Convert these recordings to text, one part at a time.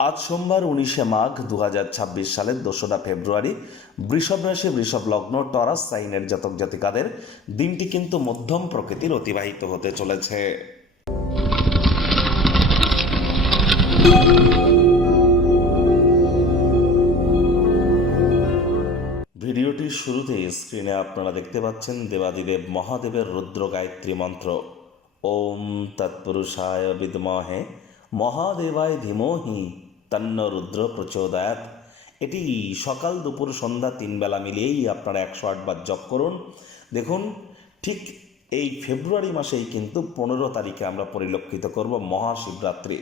আজ সোমবার 19শে মাঘ 2026 সালের 2রা ফেব্রুয়ারি। বৃষভ রাশি, বৃষভ লগ্ন, টরাস সাইনের জাতক জাতিকাদের দিনটি কিন্তু মধ্যম প্রকৃতির অতিবাহিত হতে চলেছে। ভিডিওটির শুরুতে স্ক্রিনে আপনারা দেখতে পাচ্ছেন দেবাদিদেব মহাদেবের রুদ্র গায়ত্রী মন্ত্র। ওম তৎপুরুষায় বিদ্মহে মহাদেবায় ধীমহি তন্ন রুদ্র প্রচোদয়াৎ। এটি সকাল দুপুর সন্ধ্যা 3 বেলা মিলিয়েই আপনারা 108 বার জপ করুন। দেখুন, ঠিক এই ফেব্রুয়ারি মাসেই কিন্তু 15 তারিখে আমরা পরিলক্ষিত করব মহাশিবরাত্রি।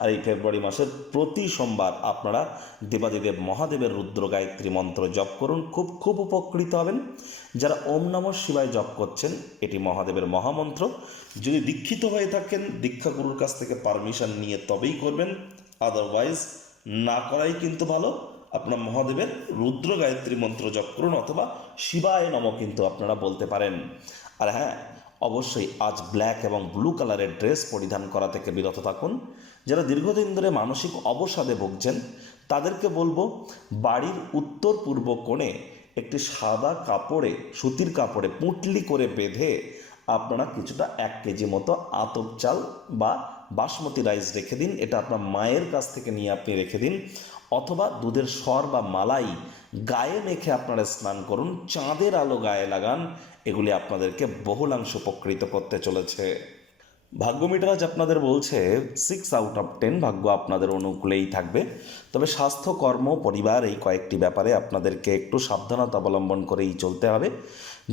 আর এই ফেব্রুয়ারি মাসের প্রতি সোমবার আপনারা দেবাদিদেব মহাদেবের রুদ্র গায়ত্রী মন্ত্র জপ করুন, খুব খুব উপকৃত হবেন। যারা ওম নমঃ শিবায় জপ করছেন, এটি মহাদেবের মহামন্ত্র। যদি দীক্ষিত হয়ে থাকেন, দীক্ষাগুরুর কাছ থেকে পারমিশন নিয়ে তবেই করবেন, আদারওয়াইজ না করাই কিন্তু ভালো। আপনার মহাদেবের রুদ্র গায়ত্রী মন্ত্র জপ করুন, অথবা শিবায় নমঃ কিন্তু আপনারা বলতে পারেন। আর হ্যাঁ, অবশ্যই আজ ব্ল্যাক এবং ব্লু কালারের ড্রেস পরিধান করা থেকে বিরত থাকুন। যারা দীর্ঘদিন ধরে মানসিক অবসাদে ভুগছেন, তাদেরকে বলবো বাড়ির উত্তর পূর্ব কোণে একটি সাদা কাপড়ে, সুতির কাপড়ে পুঁটলি করে বেঁধে আপনারা কিছুটা 1 কেজি মতো আতপ চাল বা বাসমতি রাইস রেখে দিন। এটা আপনার মায়ের কাছ থেকে নিয়ে আপনি রেখে দিন, অথবা দুধের সর বা মালাই গায়ে মেখে আপনারা স্নান করুন, চাঁদের আলো গায়ে লাগান। এগুলি আপনাদেরকে বহুলাংশ উপকৃত করতে চলেছে। ভাগ্য মিটার আজ আপনাদের বলছে 6 আউট অফ 10 ভাগ্য আপনাদের অনুকূলেই থাকবে। তবে স্বাস্থ্য, কর্ম, পরিবার এই কয়েকটি ব্যাপারে আপনাদেরকে একটু সাবধানতা অবলম্বন করেই চলতে হবে।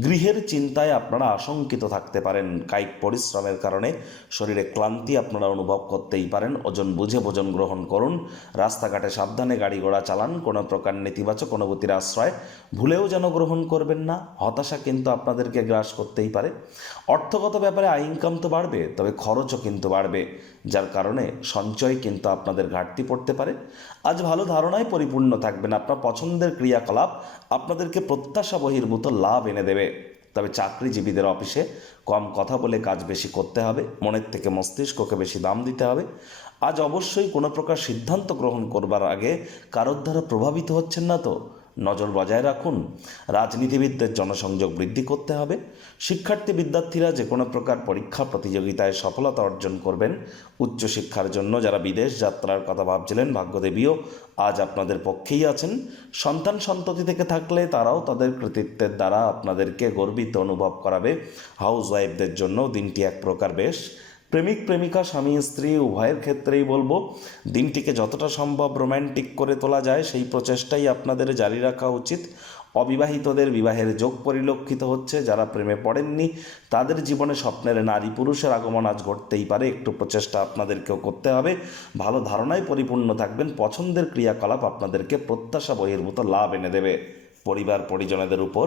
গৃহের চিন্তায় আপনারা আশঙ্কিত থাকতে পারেন। কায়িক পরিশ্রমের কারণে শরীরে ক্লান্তি আপনারা অনুভব করতেই পারেন। ওজন বুঝে ভোজন গ্রহণ করুন। রাস্তাঘাটে সাবধানে গাড়ি ঘোড়া চালান। কোনো প্রকার নেতিবাচক অনুভূতির আশ্রয় ভুলেও যেন গ্রহণ করবেন না। হতাশা কিন্তু আপনাদেরকে গ্রাস করতেই পারে। অর্থগত ব্যাপারে আয় ইনকাম তো বাড়বে, তবে খরচও কিন্তু বাড়বে, যার কারণে সঞ্চয় কিন্তু আপনাদের ঘাটতি পড়তে পারে। আজ ভালো ধারণায় পরিপূর্ণ থাকবেন। আপনার পছন্দের ক্রিয়াকলাপ আপনাদেরকে প্রত্যাশা বহির্ভূত লাভ এনে দেবে। তবে চাকরিজীবীদের অফিসে কম কথা বলে কাজ বেশি করতে হবে। মনের থেকে মস্তিষ্ককে বেশি দাম দিতে হবে। আজ অবশ্যই কোনো প্রকার সিদ্ধান্ত গ্রহণ করবার আগে কারোর দ্বারা প্রভাবিত হচ্ছেন না তো নজর বজায় রাখুন। রাজনীতিবিদদের জনসংযোগ বৃদ্ধি করতে হবে। শিক্ষার্থী বিদ্যার্থীরা যে কোনো প্রকার পরীক্ষা প্রতিযোগিতায় সফলতা অর্জন করবেন। উচ্চশিক্ষার জন্য যারা বিদেশ যাত্রার কথা ভাবছিলেন, ভাগ্যদেবীও আজ আপনাদের পক্ষেই আছেন। সন্তান সন্ততি থেকে থাকলে তারাও তাদের কৃতিত্বের দ্বারা আপনাদেরকে গর্বিত অনুভব করাবে। হাউস ওয়াইফদের জন্য দিনটি এক প্রকার বেশ। প্রেমিক প্রেমিকা, স্বামী স্ত্রী উভয়ের ক্ষেত্রেই বলবো দিনটিকে যতটা সম্ভব রোম্যান্টিক করে তোলা যায় সেই প্রচেষ্টাই আপনাদের জারি রাখা উচিত। অবিবাহিতদের বিবাহের যোগ পরিলক্ষিত হচ্ছে। যারা প্রেমে পড়েননি তাদের জীবনে স্বপ্নের নারী পুরুষের আগমন আজ ঘটতেই পারে। একটু প্রচেষ্টা আপনাদেরকেও করতে হবে। ভালো ধারণায় পরিপূর্ণ থাকবেন। পছন্দের ক্রিয়াকলাপ আপনাদেরকে প্রত্যাশা বহির্ভূত লাভ এনে দেবে। পরিবার পরিজনদের উপর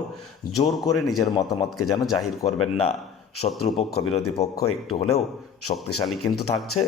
জোর করে নিজের মতামতকে যেন জাহির করবেন না। শত্রুপক্ষ, বিরোধী পক্ষ একটু হলেও শক্তিশালী কিন্তু থাকছে।